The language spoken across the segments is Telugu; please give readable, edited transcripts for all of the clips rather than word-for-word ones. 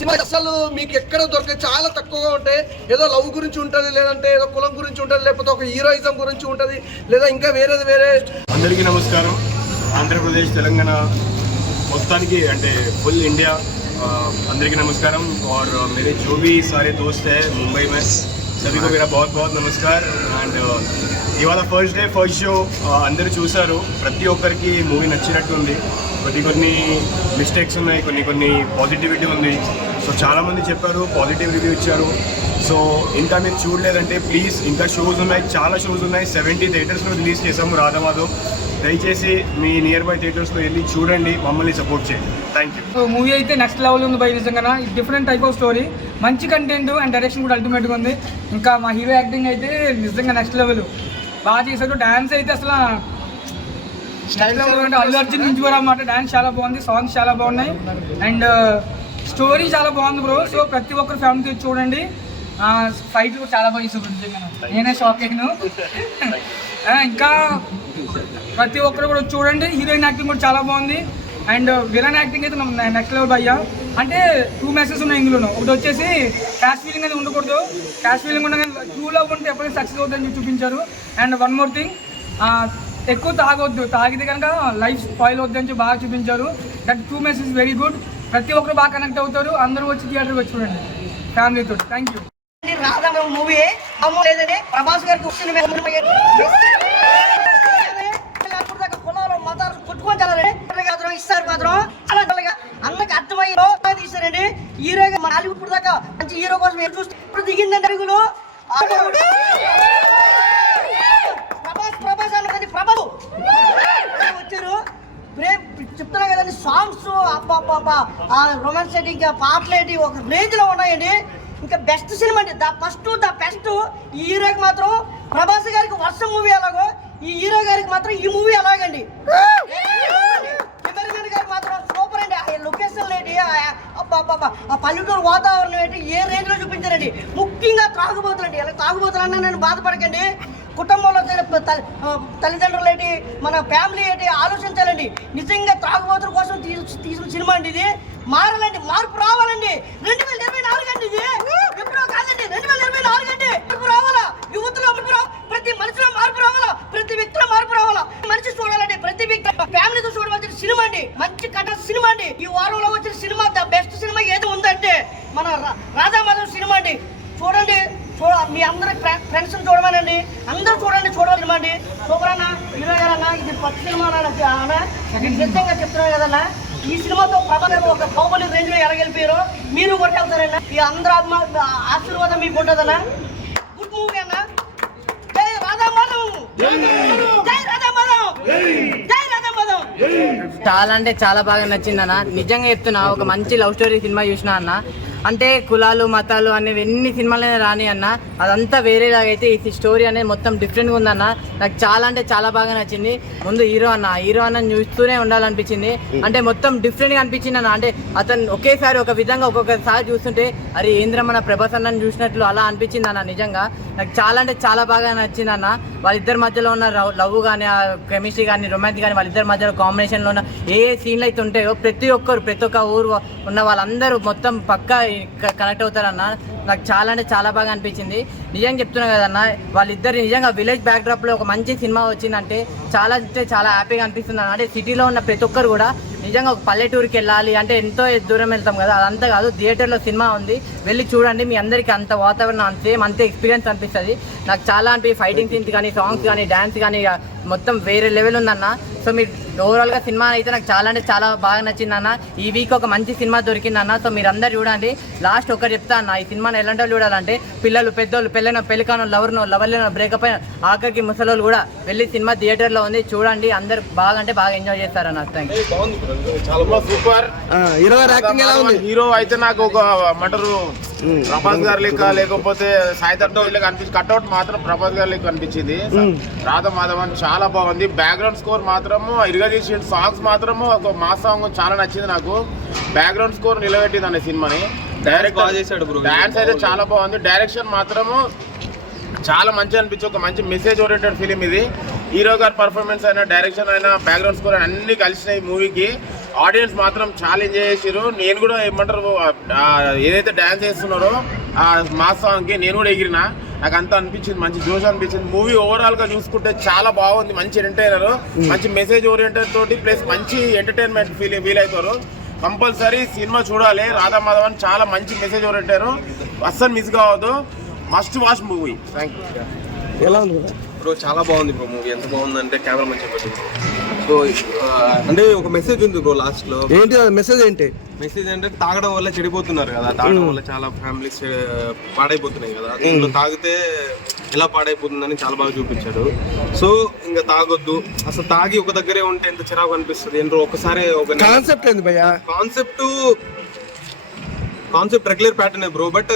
సినిమా అసలు మీకు ఎక్కడ దొరికే చాలా తక్కువగా ఉంటాయి. ఏదో లవ్ గురించి ఉంటుంది, లేదంటే ఏదో కులం గురించి ఉంటుంది, లేకపోతే ఒక హీరోయిజం గురించి ఉంటుంది, లేదా ఇంకా వేరే. అందరికీ నమస్కారం. ఆంధ్రప్రదేశ్ తెలంగాణ మొత్తానికి అంటే ఫుల్ इंडिया अंदर की नमस्कारम और मेरे जो भी सारे दोस्त हैं मुंबई में सभी को मेरा बहुत बहुत नमस्कार. అండ్ ఇవాళ ఫస్ట్ డే ఫస్ట్ షో అందరూ చూసారు. ప్రతి ఒక్కరికి మూవీ నచ్చినట్టుంది. కొన్ని మిస్టేక్స్ ఉన్నాయి, కొన్ని పాజిటివిటీ ఉంది. సో చాలామంది చెప్పారు, పాజిటివ్ రివ్యూ ఇచ్చారు. సో ఇంకా మీరు చూడలేదంటే ప్లీజ్, ఇంకా షోస్ ఉన్నాయి, చాలా షోస్ ఉన్నాయి. 70 థియేటర్స్లో రిలీజ్ చేసాము రాధమాధవ్. దయచేసి మీ నియర్ బై థియేటర్స్లో వెళ్ళి చూడండి, మమ్మల్ని సపోర్ట్ చేయండి. Thank you. మూవీ అయితే నెక్స్ట్ లెవెల్ ఉంది బై. నిజంగా డిఫరెంట్ టైప్ ఆఫ్ స్టోరీ, మంచి కంటెంట్ అండ్ డైరెక్షన్ కూడా అల్టిమేట్గా ఉంది. ఇంకా మా హీరో యాక్టింగ్ అయితే నిజంగా నెక్స్ట్ లెవెల్ బాగా చేశాడు. డ్యాన్స్ అయితే అసలు అల్లు అర్జున్ నుంచి కూడా అన్నమాట. డ్యాన్స్ చాలా బాగుంది, సాంగ్స్ చాలా బాగున్నాయి, అండ్ స్టోరీ చాలా బాగుంది బ్రో. సో ప్రతి ఒక్కరు ఫ్యామిలీతో చూడండి. ఫైట్లు చాలా బాగా చేసాడు నిజంగా, నేనే షాక్ అయ్యాను. ఇంకా ప్రతి ఒక్కరు కూడా చూడండి. హీరోయిన్ యాక్టింగ్ కూడా చాలా బాగుంది, అండ్ విలన్ యాక్టింగ్ అయితే నెక్స్ట్ లెవెల్ భయ్యా. అంటే 2 మెసేజెస్ ఉన్నాయి ఇందులో. ఒకటి వచ్చేసి క్యాష్ ఫీలింగ్ అనేది ఉండకూడదు, క్యాష్ ఫీలింగ్ ఉండగా ట్రూ లవ్ ఉంటే ఎప్పుడైనా సక్సెస్ అవుతుందని చూపించారు. అండ్ వన్ మోర్ థింగ్, ఎక్కువ తాగొద్దు, తాగితే కనుక లైఫ్ స్పాయిల్ అవుద్ది అని బాగా చూపించారు. That 2 message very good. ప్రతి ఒక్కరు బాగా కనెక్ట్ అవుతారు. అందరూ వచ్చి థియేటర్కి వచ్చి చూడండి ఫ్యామిలీతో. Thank you. రాధా మూవీ లేదండి. ప్రభాస్ గారికి కులాలు మతాలు కొట్టుకొని చల్లారండి. ఇస్తారు మాత్రం అలా అందరికి అర్థమయ్యో తీస్తారండి. హీరోగా మన హాలీవుడ్ ఇప్పుడు దాకా మంచి హీరో కోసం ఎదురు చూస్తే ఇప్పుడు దిగిందండి అడుగులు. ప్రభాస్ అన్నది ప్రభాస్ వచ్చారు. చెప్తున్నా కదండి, సాంగ్స్ అబ్బా రొమాన్స్ సెట్టింగ్ పాటలు ఏంటి ఒక రేంజ్ లో ఉన్నాయండి. ఇంకా బెస్ట్ సినిమా అండి, ద బెస్ట్. ఈ హీరోకి మాత్రం ప్రభాస్ గారికి వర్షం మూవీ అలాగో, ఈ హీరో గారికి మాత్రం ఈ మూవీ అలాగండి. కెమెరామెన్ గారికి మాత్రం సూపర్ అండి. ఆ లొకేషన్ ఏంటి, అబ్బా ఆ పల్లెటూరు వాతావరణం ఏంటి ఏ రేంజ్ లో చూపించారండి. ముఖ్యంగా తాగుబోతులండి. ఇలా తాగుబోతులన్నా నేను బాధపడకండి. కుటుంబంలో తల్లిదండ్రులు ఏంటి, మన ఫ్యామిలీ ఏంటి ఆలోచించాలండి. నిజంగా తాగుబోతుల కోసం తీసిన సినిమా అండి ఇది. మారాలండి, మార్పు రావాలండి. 2024 అండి ఇది, ఎప్పుడో కాదండి. 2024 అండి, మార్పు రావాలా. యువతలో ప్రతి మనిషిలో మార్పు రావాలా, ప్రతి వ్యక్తిలో మార్పు రావాలా. మనిషి చూడాలండి, ప్రతి వ్యక్తి ఫ్యామిలీతో చూడవలసిన సినిమా అండి. మంచి కథ సినిమా అండి. ఈ వారంలో వచ్చిన సినిమా ద బెస్ట్ సినిమా ఏది ఉందంటే మన రాధామాధవ్ సినిమా అండి. చూడండి, మీ అందరి ఫ్రెండ్స్ చూడమనండి, అందరూ చూడవలసినమా అండి. సూపర్ అన్న, హీరో గారు అన్న, ఇది కొత్త సినిమా అన్న. నిజంగా చెప్తున్నాను కదన్నా, ఈ సినిమాతో ప్రభాస్ ఒక బాహుబలి రేంజ్ లో ఎరగెళ్ళిపోయారు. మీరు కొట్టేళ్తారన్న. ఈ అందరూ ఆశీర్వాదం మీకు ఉంటుందన్న. గుడ్ మూవీ అన్న. జై రాధామాధవ్, జై రాధామాధవ్, జై రాధామాధవ్. చాలా అంటే చాలా బాగా నచ్చింది అన్న. నిజంగా చెప్తున్నా, ఒక మంచి లవ్ స్టోరీ సినిమా చూసినా అన్న. అంటే కులాలు మతాలు అనేవి ఎన్ని సినిమాలైనా రాని అన్న, అదంతా వేరేలాగైతే ఈ స్టోరీ అనేది మొత్తం డిఫరెంట్గా ఉందన్న. నాకు చాలా అంటే చాలా బాగా నచ్చింది. ముందు హీరో అన్న చూస్తూనే ఉండాలనిపించింది. అంటే మొత్తం డిఫరెంట్గా అనిపించింది అన్న. అంటే అతను ఒకేసారి ఒక విధంగా ఒక్కొక్కసారి చూస్తుంటే అరే ఏంద్ర మన ప్రభాస్ అన్నని చూసినట్లు అలా అనిపించింది అన్న. నిజంగా నాకు చాలా అంటే చాలా బాగా నచ్చింది అన్న. వాళ్ళిద్దరి మధ్యలో ఉన్న లవ్ కానీ, ఆ కెమిస్ట్రీ కానీ, రొమాన్స్ కానీ, వాళ్ళిద్దరి మధ్యలో కాంబినేషన్లో ఉన్న ఏ సీన్లు అయితే ఉంటాయో ప్రతి ఒక్క ఊరు ఉన్న వాళ్ళందరూ మొత్తం పక్కా కనెక్ట్ అవుతారన్న. నాకు చాలా అంటే చాలా బాగా అనిపించింది. నిజంగా చెప్తున్నా కదన్న, వాళ్ళిద్దరు నిజంగా విలేజ్ బ్యాక్డ్రాప్లో ఒక మంచి సినిమా వచ్చిందంటే చాలా అంటే చాలా హ్యాపీగా అనిపిస్తుంది అన్న. అంటే సిటీలో ఉన్న ప్రతి ఒక్కరు కూడా నిజంగా ఒక పల్లెటూరుకి వెళ్ళాలి అంటే ఎంతో దూరం వెళ్తాం కదా, అదంతా కాదు. థియేటర్లో సినిమా ఉంది, వెళ్ళి చూడండి. మీ అందరికీ అంత వాతావరణం అంతే ఎక్స్పీరియన్స్ అనిపిస్తుంది. నాకు చాలా ఫైటింగ్ సీన్స్ కానీ, సాంగ్స్ కానీ, డ్యాన్స్ కానీ మొత్తం వేరే లెవెల్ ఉందన్న. సో మీరు ఓవరాల్గా సినిమా అయితే నాకు చాలా అంటే చాలా బాగా నచ్చిందన్న. ఈ వీక్ ఒక మంచి సినిమా దొరికిందన్న. సో మీరు అందరు చూడండి. లాస్ట్ ఒకటి చెప్తా అన్న, ఈ సినిమాని ఎలాంటి వాళ్ళు చూడాలంటే పిల్లలు, పెద్దోళ్ళు, పెళ్ళికాను, లవర్లేనో బ్రేకప్ అయిన ఆఖరికి ముసలోళ్ళు కూడా వెళ్ళి సినిమా థియేటర్లో ఉంది, చూడండి. అందరు బాగా అంటే బాగా ఎంజాయ్ చేస్తారన్న. Thank you. చాలా సూపర్. హీరో అయితే నాకు ఒక మటరు ప్రభాస్ గారి లెక్క, లేకపోతే సాయిధర్ లెక్క అనిపించి, కట్అవుట్ మాత్రం ప్రభాస్ గారి లెక్క అనిపించింది. రాధమాధవ్ అని చాలా బాగుంది. బ్యాక్గ్రౌండ్ స్కోర్ మాత్రము ఇరుగదీసి, సాంగ్స్ మాత్రము ఒక మా సాంగ్ చాలా నచ్చింది నాకు. బ్యాక్గ్రౌండ్ స్కోర్ నిలబెట్టింది అనే సినిమాని. డాన్స్ అయితే చాలా బాగుంది. డైరెక్షన్ మాత్రము చాలా మంచి అనిపించి ఒక మంచి మెసేజ్ ఓరియంటెడ్ ఫిలిం ఇది. హీరో గారి పర్ఫార్మెన్స్ అయినా, డైరెక్షన్ అయినా, బ్యాక్గ్రౌండ్ స్కోర్ అయినా అన్ని కలిసినాయి మూవీకి. ఆడియన్స్ మాత్రం చాలా ఎంజాయ్ చేసారు. నేను కూడా ఏమంటారు ఏదైతే డ్యాన్స్ చేస్తున్నారో ఆ మాస్ సాంగ్కి నేను కూడా ఎగిరినా. నాకు అంతా అనిపించింది, మంచి జోష్ అనిపించింది. మూవీ ఓవరాల్గా చూసుకుంటే చాలా బాగుంది, మంచి ఎంటర్టైనర్, మంచి మెసేజ్ ఓరియంటెడ్ తోటి ప్లస్ మంచి ఎంటర్టైన్మెంట్ ఫీల్ అవుతారు. కంపల్సరీ సినిమా చూడాలి. రాధా మాధవన్ చాలా మంచి మెసేజ్ ఓరియంటారు, అస్సలు మిస్ కావద్దు. Must watch movie. Thank you. ఎలా ఉంది బ్రో? చాలా బాగుంది బ్రో మూవీ. ఎంత బాగుందంటే కెమెరా మంచిగా పెట్టింది. సో అంటే ఒక మెసేజ్ ఉంది బ్రో లాస్ట్లో. ఏంటి మెసేజ్? ఏంటి మెసేజ్ అంటే తాగడం వల్ల చెడిపోతున్నారు కదా, తాగడం వల్ల చాలా ఫ్యామిలీస్ పాడైపోతున్నాయి కదా, దీంట్లో తాగితే ఎలా పాడైపోతుందని చాలా బాగా చూపించారు. సో ఇంకా తాగొద్దు, అసలు తాగి ఒక దగ్గరే ఉంటే ఎంత చిరాకు అనిపిస్తుంది. ఏంటో ఒకసారి ఒక కాన్సెప్ట్ ఏంది భయ్యా? Concept regular pattern bro, but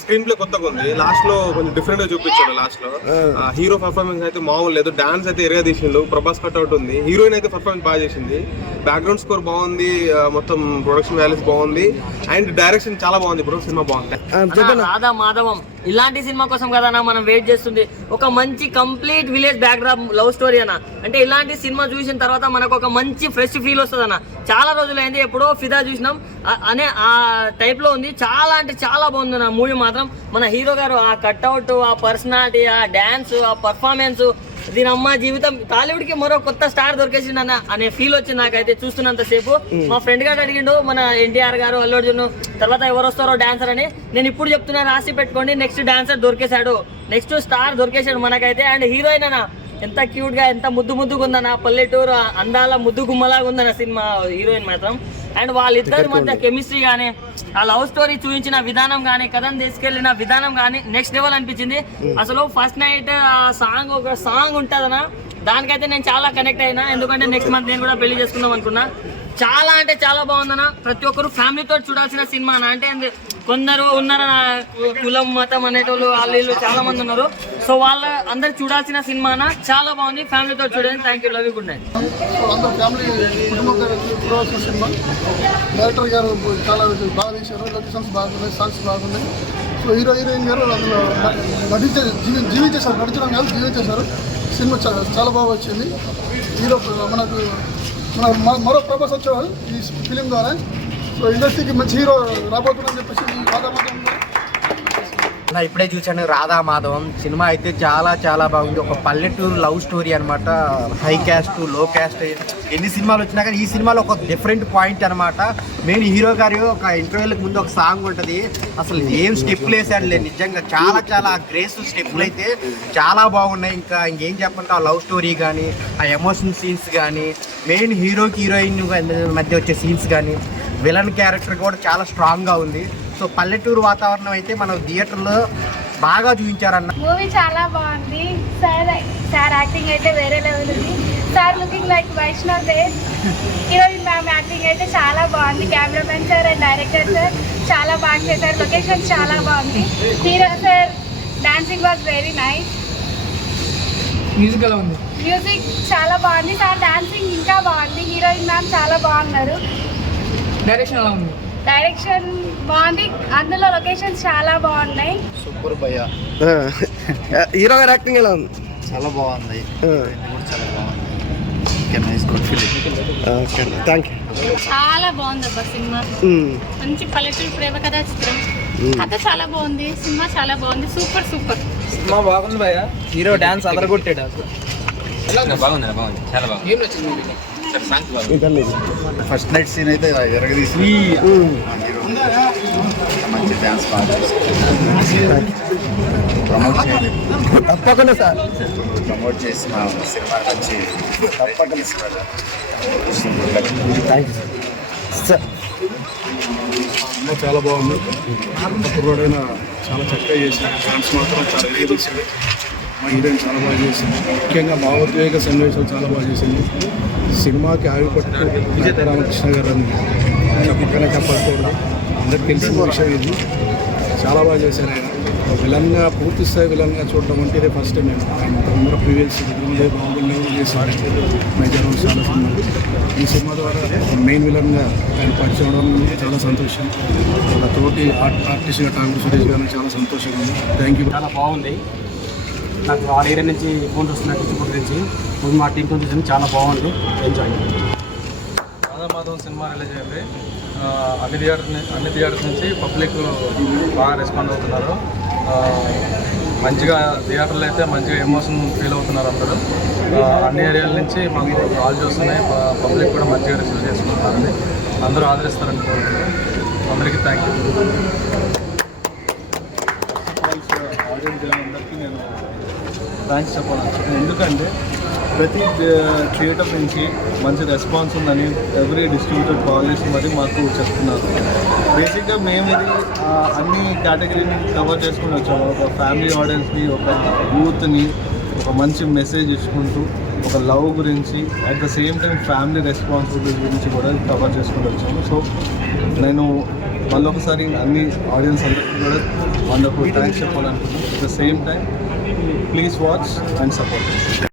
screen play కొత్తగా ఉంది. లాస్ట్ లో కొంచెం డిఫరెంట్ గా చూపించాడు. లాస్ట్ లో హీరో పర్ఫార్మెన్స్ అయితే మామూలు లేదు, డాన్స్ అయితే ఎరగా తీసిండు, ప్రభాస్ కట్అవుట్ ఉంది, హీరోయిన్ అయితే పర్ఫార్మెన్స్ బాగా చేసింది, బ్యాక్గ్రౌండ్ స్కోర్ బాగుంది, మొత్తం ప్రొడక్షన్ వాల్యూస్ బాగుంది, అండ్ డైరెక్షన్ చాలా బాగుంది బ్రో. సినిమా బాగుంది. రాధా మాధవం ఇలాంటి సినిమా కోసం కదా మనం వెయిట్ చేస్తుంది. ఒక మంచి complete village backdrop love story అన్న. అంటే ఇలాంటి సినిమా చూసిన తర్వాత మనకు ఒక మంచి ఫ్రెష్ ఫీల్ వస్తుంది అన్న. చాలా రోజులైంది, ఎప్పుడో ఫిదా చూసినాం అనే ఆ టైప్ లో ఉంది. చాలా అంటే చాలా బాగుంది నా మూవీ మాత్రం. మన హీరో గారు ఆ కట్అవుట్, ఆ పర్సనాలిటీ, ఆ డాన్స్, ఆ పర్ఫార్మెన్స్, దీని అమ్మ జీవితం టాలీవుడ్ కి మరో కొత్త స్టార్ దొరికేసిందన్న అనే ఫీల్ వచ్చింది నాకైతే చూస్తున్నంత సేపు. మా ఫ్రెండ్ గారు అడిగిండు మన ఎన్టీఆర్ గారు, అల్లు అర్జున్ తర్వాత ఎవరు వస్తారో డాన్సర్ అని. నేను ఇప్పుడు చెప్తున్నా, రాసి పెట్టుకోండి, నెక్స్ట్ డాన్సర్ దొరికేశాడు, నెక్స్ట్ స్టార్ దొరికేశాడు మనకైతే. అండ్ హీరోయిన్ అన్న ఎంత క్యూట్ గా, ఎంత ముద్దుగా ఉందన్న, పల్లెటూరు అందాల ముద్దు గుమ్మలాగా ఉందన్న సినిమా హీరోయిన్ మాత్రం. అండ్ వాళ్ళిద్దరి మధ్య కెమిస్ట్రీ కానీ, ఆ లవ్ స్టోరీ చూపించిన విధానం కానీ, కథను తీసుకెళ్లిన విధానం కానీ నెక్స్ట్ లెవెల్ అనిపించింది. అసలు ఫస్ట్ నైట్ ఆ సాంగ్, ఒక సాంగ్ ఉంటుందన్న, దానికైతే నేను చాలా కనెక్ట్ అయినా. ఎందుకంటే నెక్స్ట్ మంత్ నేను కూడా పెళ్లి చేసుకుందాం అనుకున్నా. చాలా అంటే చాలా బాగుందన్న. ప్రతి ఒక్కరు ఫ్యామిలీతో చూడాల్సిన సినిమా అన్న. అంటే కొందరు ఉన్నారన్న కులం మతం అనేటోళ్ళు, వాళ్ళు చాలా మంది ఉన్నారు. సో వాళ్ళ అందరు చూడాల్సిన సినిమా అన్న. చాలా బాగుంది, ఫ్యామిలీతో చూడండి. Thank you, love you, good night. అందరూ ఫ్యామిలీ కుటుంబంతో చూడవలసిన సినిమా. డైరెక్టర్ గారు చాలా బాగా తీశారు, లొకేషన్స్ బాగున్నాయి, సాంగ్స్ బాగున్నాయి. సో హీరోయిన్ గారు అందులో జీవించేశారు, నడిచడం కాదు జీవించేశారు. సినిమా చాలా బాగా వచ్చింది. హీరో మనకు మరో ప్రభాస్ వచ్చేవాడు ఈ ఫిలిం ద్వారా. సో ఇండస్ట్రీకి మంచి హీరో రాబోతుందని చెప్పేసి ఇప్పుడే చూశాను రాధా మాధవం సినిమా. అయితే చాలా చాలా బాగుంది. ఒక పల్లెటూరు లవ్ స్టోరీ అనమాట. హై క్యాస్ట్, లో క్యాస్ట్, ఎన్ని సినిమాలు వచ్చినా కానీ ఈ సినిమాలో ఒక డిఫరెంట్ పాయింట్ అనమాట. మెయిన్ హీరో గారి ఒక ఇంటర్వ్యూలకు ముందు ఒక సాంగ్ ఉంటుంది, అసలు ఏం స్టెప్లు వేసాడు లేదు, నిజంగా చాలా చాలా గ్రేస్ స్టెప్లు అయితే చాలా బాగున్నాయి. ఇంకేం చెప్పంటే ఆ లవ్ స్టోరీ కానీ, ఆ ఎమోషన్ సీన్స్ కానీ, మెయిన్ హీరోకి హీరోయిన్ మధ్య వచ్చే సీన్స్ కానీ, విలన్ క్యారెక్టర్ కూడా చాలా స్ట్రాంగ్గా ఉంది. సో పల్లెటూరు వాతావరణం అయితే మనం థియేటర్లో బాగా చూపించారన్న. మూవీ చాలా బాగుంది. సార్ యాక్టింగ్ అయితే వేరే లెవెల్ ఉంది. Sir looking like Vaishnav Dev. Heroine ma'am acting అయితే చాలా బాగుంది. Cameraman sir and director sir చాలా బాగా చేశారు. లొకేషన్ చాలా బాగుంది. Hero sir dancing was very nice. Music ఎలా ఉంది? మ్యూజిక్ చాలా బాగుంది. సార్ డాన్సింగ్ ఇంకా బాగుంది. హీరోయిన్ మ్యామ్ చాలా బాగున్నారు. డైరెక్షన్ ఎలా ఉంది? డైరెక్షన్ బాగుంది. అందులో లొకేషన్స్ చాలా బాగున్నాయి. సూపర్ భయ్యా. హీరో గారి యాక్టింగ్ ఎలా ఉంది? చాలా బాగుంది. చాలా బాగుంది. Thank you. చాలా బాగుంది అబ్బా సినిమా. మంచి పల్లెటూరు ప్రేమ కథా చిత్రం. కథ చాలా బాగుంది. సినిమా చాలా బాగుంది. Super super. సినిమా బాగుంది భయ్య. హీరో డాన్స్ అదరగొట్టాడు అసలు. బాగుంది, చాలా బాగుంది. ఏం నచ్చింది మీకు? ఫస్ట్ నైట్ సీన్ అయితే ఎరగదీసి మంచి డ్యాన్స్ బాగా ప్రమోట్ చేయాలి. తప్పకుండా సార్ ప్రమోట్ చేసి మా సినిమాకి వచ్చి తప్పకుండా థ్యాంక్ యూ సార్. చాలా బాగుంది. కుర్రోడైనా చాలా చక్కగా చేశాడు. డాన్స్ మాత్రం చాలా ఎదుగు తీశాడు. మా హీరోయిన్ చాలా బాగా చేసింది. ముఖ్యంగా భావోద్వేగ సన్నివేశాలు చాలా బాగా చేసింది. సినిమాకి ఆవిపట్టు విజయ రామకృష్ణ గారు అని చెప్పకనే చెప్పకూడదు, అందరికి తెలిసిన విషయం ఇది. చాలా బాగా చేశారు ఆయన. విలన్గా పూర్తి స్థాయి విలన్గా చూడడం అంటే ఇదే ఫస్ట్ టైం. ఆయన అందరూ ప్రీవియస్ బాగుండే చేశారు మేజర్ చాలా సినిమాలు. ఈ సినిమా ద్వారా మెయిన్ విలన్గా ఆయన పరిచయం అవడం చాలా సంతోషం. ఒక తోటి ఆర్టిస్ట్గా ఠాగూర్ సురేష్ గారు చాలా సంతోషంగా ఉంది. Thank you. చాలా బాగుంది. నాకు ఆ ఏరియా నుంచి ఫోన్ వస్తున్నట్టు చిప్పటి నుంచి మా టీంతో చూసి చాలా బాగుంది. ఎంజాయ్. రాధామాధవం సినిమా రిలీజ్ అయింది. అన్ని థియేటర్స్ నుంచి పబ్లిక్ బాగా రెస్పాండ్ అవుతున్నారు. మంచిగా థియేటర్లో అయితే మంచిగా ఎమోషన్ ఫీల్ అవుతున్నారు అందరూ. అన్ని ఏరియాల నుంచి మాకు కాల్ చేస్తున్నాయి. పబ్లిక్ కూడా మంచిగా రిసీవ్ చేసుకుంటున్నారని, అందరూ ఆదరిస్తారని కోరుకుంటున్నాను. అందరికీ థ్యాంక్ యూ. ఆడియన్స్ అందరికీ నేను థ్యాంక్స్ చెప్పాలనుకుంటున్నాను. ఎందుకంటే ప్రతి థియేటర్ నుంచి మంచి రెస్పాన్స్ ఉందని ఎవ్రీ డిస్ట్రిబ్యూటర్ కాల్ చేసి మరి మాకు చెప్తున్నారు. బేసిక్గా మేము ఇది అన్ని కేటగిరీని కవర్ చేసుకుని వచ్చాము. ఒక ఫ్యామిలీ ఆడియన్స్ని, ఒక యూత్ని ఒక మంచి మెసేజ్ ఇచ్చుకుంటూ, ఒక లవ్ గురించి, at the same time family responsibility గురించి కూడా కవర్ చేసుకుని వచ్చాము. సో నేను మళ్ళొకసారి అన్ని ఆడియన్స్ అందరికీ కూడా వండర్ఫుల్ థ్యాంక్స్ చెప్పాలనుకుంటున్నాను. At the same time please watch and support.